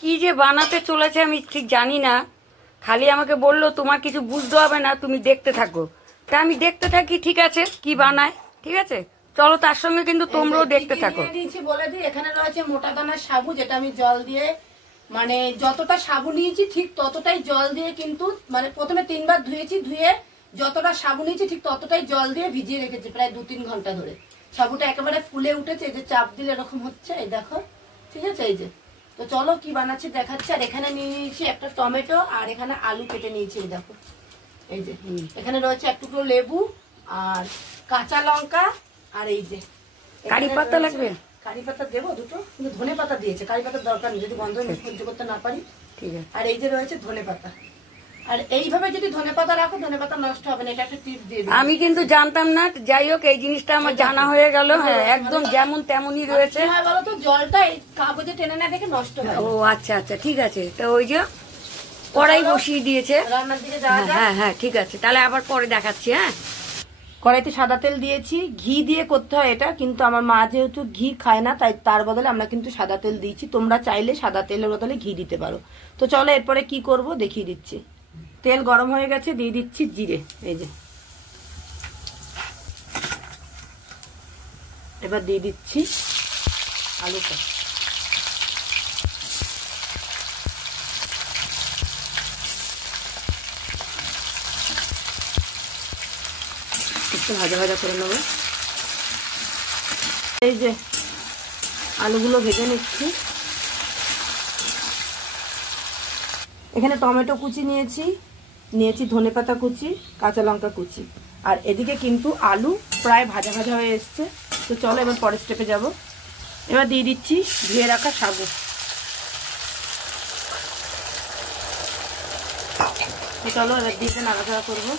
কি যে বানাতে চলেছে আমি ঠিক জানি না, খালি আমাকে বললো তোমার কিছু বুঝতে হবে না, তুমি দেখতে থাকো। তা আমি দেখতে থাকি, ঠিক আছে, কি বানায়, ঠিক আছে, চলো তার সঙ্গে কিন্তু তোমরাও দেখতে থাকো। বলে দিই, এখানে রয়েছে মোটা দানার সাবু, যেটা আমি জল দিয়ে, মানে যতটা সাবু নিয়েছি ঠিক ততটাই জল দিয়ে, কিন্তু মানে প্রথমে 3 বার ধুয়েছি, ধুয়ে যতটা সাবু নিয়েছি ঠিক ততটাই জল দিয়ে ভিজিয়ে রেখেছি প্রায় 2-3 ঘন্টা ধরে। সাবুটা একেবারে ফুলে উঠেছে, এই যে চাপ দিলে এরকম হচ্ছে, এই দেখো, ঠিক আছে। এই যে, তো চলো কি বানাচ্ছি দেখাচ্ছি। আর এখানে নিয়ে নিয়েছি একটা টমেটো, আর এখানে আলু কেটে নিয়েছি, এই দেখো। এই যে এখানে রয়েছে এক টুকরো লেবু আর কাঁচা লঙ্কা, আর এই যে কারি পাতা লাগবে, কারি পাতা দেবো দুটো, কিন্তু ধনে পাতা দিয়েছে, কারি পাতার দরকার নেই যদি গন্ধ সহ্য করতে না পারি, ঠিক আছে। আর এই যে রয়েছে ধনে পাতা। আর এইভাবে যদি ধনে পাতা রাখো, ধনে পাতা নষ্ট হবে না, এটা একটা টিপ দিয়ে দিই। আমি কিন্তু জানতাম না, যাই হোক এই জিনিসটা আমার জানা হয়ে গেল। হ্যাঁ, একদম যেমন তেমনই রয়েছে। হ্যাঁ, বলো তো, জলটা এই কাগজে টেনে না দেখে নষ্ট হয়। ও আচ্ছা আচ্ছা, ঠিক আছে। তো ওই যে কড়াই বসিয়ে দিয়েছে, রান্নার দিকে যাওয়া যাক। হ্যাঁ হ্যাঁ ঠিক আছে, তাহলে আবার পরে দেখাচ্ছি। হ্যাঁ, কড়াইতে সাদা তেল দিয়েছি, ঘি দিয়ে করতে হয় এটা, কিন্তু আমার মা যেহেতু ঘি খায় না, তাই তার বদলে আমরা কিন্তু সাদা তেল দিয়েছি। তোমরা চাইলে সাদা তেলের বদলে ঘি দিতে পারো। তো চলো এরপরে কি করব দেখিয়ে দিচ্ছি। তেল গরম হয়ে গেছে, দিয়ে দিচ্ছি জিরে। এই যে এবার দিয়ে দিচ্ছি আলুটা। একটু ভাজা ভাজা করে নেবো। এই যে আলুগুলো ভেজে নিচ্ছি। এখানে টমেটো কুচি নিয়েছি ধনেপাতা কুচি, কাঁচা লঙ্কা কুচি, আর এদিকে কিন্তু আলু প্রায় ভাজা ভাজা হয়ে এসছে। তো চলো এবার পরের স্টেপে যাব। এবার দিয়ে দিচ্ছি ধুয়ে রাখা সাবু। চলো এবার দিয়ে নাড়াচাড়া করবো।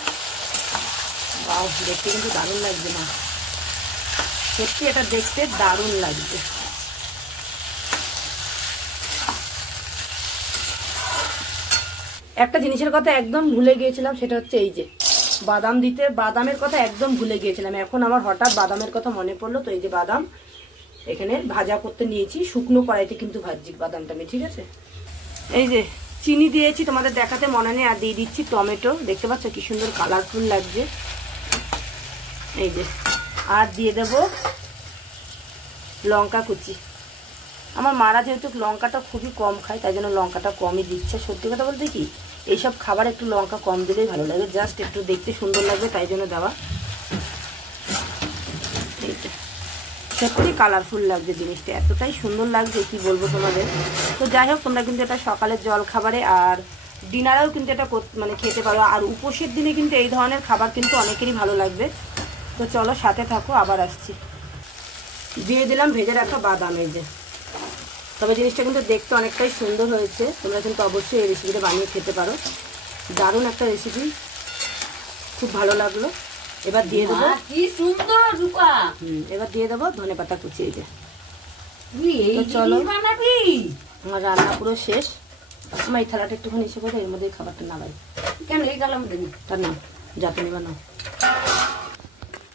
বাহ, দেখতে কিন্তু দারুণ লাগছে না, সত্যি এটা দেখতে দারুণ লাগছে। একটা জিনিসের কথা একদম ভুলে গিয়েছিলাম, সেটা হচ্ছে এই যে বাদাম দিতে, বাদামের কথা একদম ভুলে গিয়েছিলাম। এখন আমার হঠাৎ বাদামের কথা মনে পড়লো। তো এই যে বাদাম এখানে ভাজা করতে নিয়েছি, শুকনো কড়াইতে কিন্তু ভাজছি বাদামটা আমি, ঠিক আছে। এই যে চিনি দিয়েছি, তোমাদের দেখাতে মনে নেই। আর দিয়ে দিচ্ছি টমেটো, দেখতে পাচ্ছ কি সুন্দর কালারফুল লাগছে। এই যে, আর দিয়ে দেব লঙ্কা কুচি। আমার মারা যেহেতু লঙ্কাটা খুবই কম খায়, তাই জন্য লঙ্কাটা কমই দিচ্ছে। সত্যি কথা বলতে কি, এইসব খাবার একটু লঙ্কা কম দিলেই ভালো লাগে, জাস্ট একটু দেখতে সুন্দর লাগবে তাই জন্য দেওয়া। এইটা সত্যি কালারফুল লাগছে, জিনিসটা এতটাই সুন্দর লাগছে কি বলবো তোমাদের। তো যাই হোক, তোমরা কিন্তু এটা সকালের জল খাবারে আর ডিনারেও কিন্তু এটা মানে খেতে পারো। আর উপোসের দিনে কিন্তু এই ধরনের খাবার কিন্তু অনেকেরই ভালো লাগবে। তো চলো সাথে থাকো, আবার আসছি। দিয়ে দিলাম ভেজে রাখা বাদাম। এই যে, তবে জিনিসটা কিন্তু দেখতে অনেকটাই সুন্দর হয়েছে। তোমরা কিন্তু অবশ্যই এই রেসিপিটা বানিয়ে খেতে পারো, দারুণ একটা রেসিপি, খুব ভালো লাগলো। এবার দিয়ে দেবো, কি সুন্দর রূপা, এবার দিয়ে দেবো ধনেপাতা কুচি। এই যে, চলো বানাবি, আমার রান্না পুরো শেষ। আমার এই থালাটা একটুখানি এসে করে এর মধ্যে খাবারটা নামাই। কেন এই গালাম তার নাম যাতে নিবা নাও।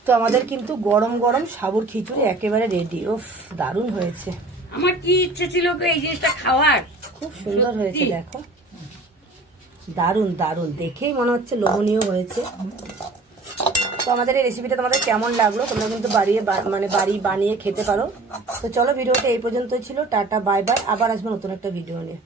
তো আমাদের কিন্তু গরম গরম সাবুর খিচুড়ি একেবারে রেডি। ওফ, দারুণ হয়েছে। আমার কি ইচ্ছে ছিল এই জিনিসটা খাওয়ার, খুব সুন্দর হয়েছে, দেখো দারুণ দারুণ, দেখেই মনে হচ্ছে লোভনীয় হয়েছে। তো আমাদের এই রেসিপিটা তোমাদের কেমন লাগলো, তোমরা কিন্তু বাড়ি বানিয়ে খেতে পারো। তো চলো, ভিডিওটা এই পর্যন্তই ছিল। টাটা, বাই বাই, আবার আসবো নতুন একটা ভিডিও নিয়ে।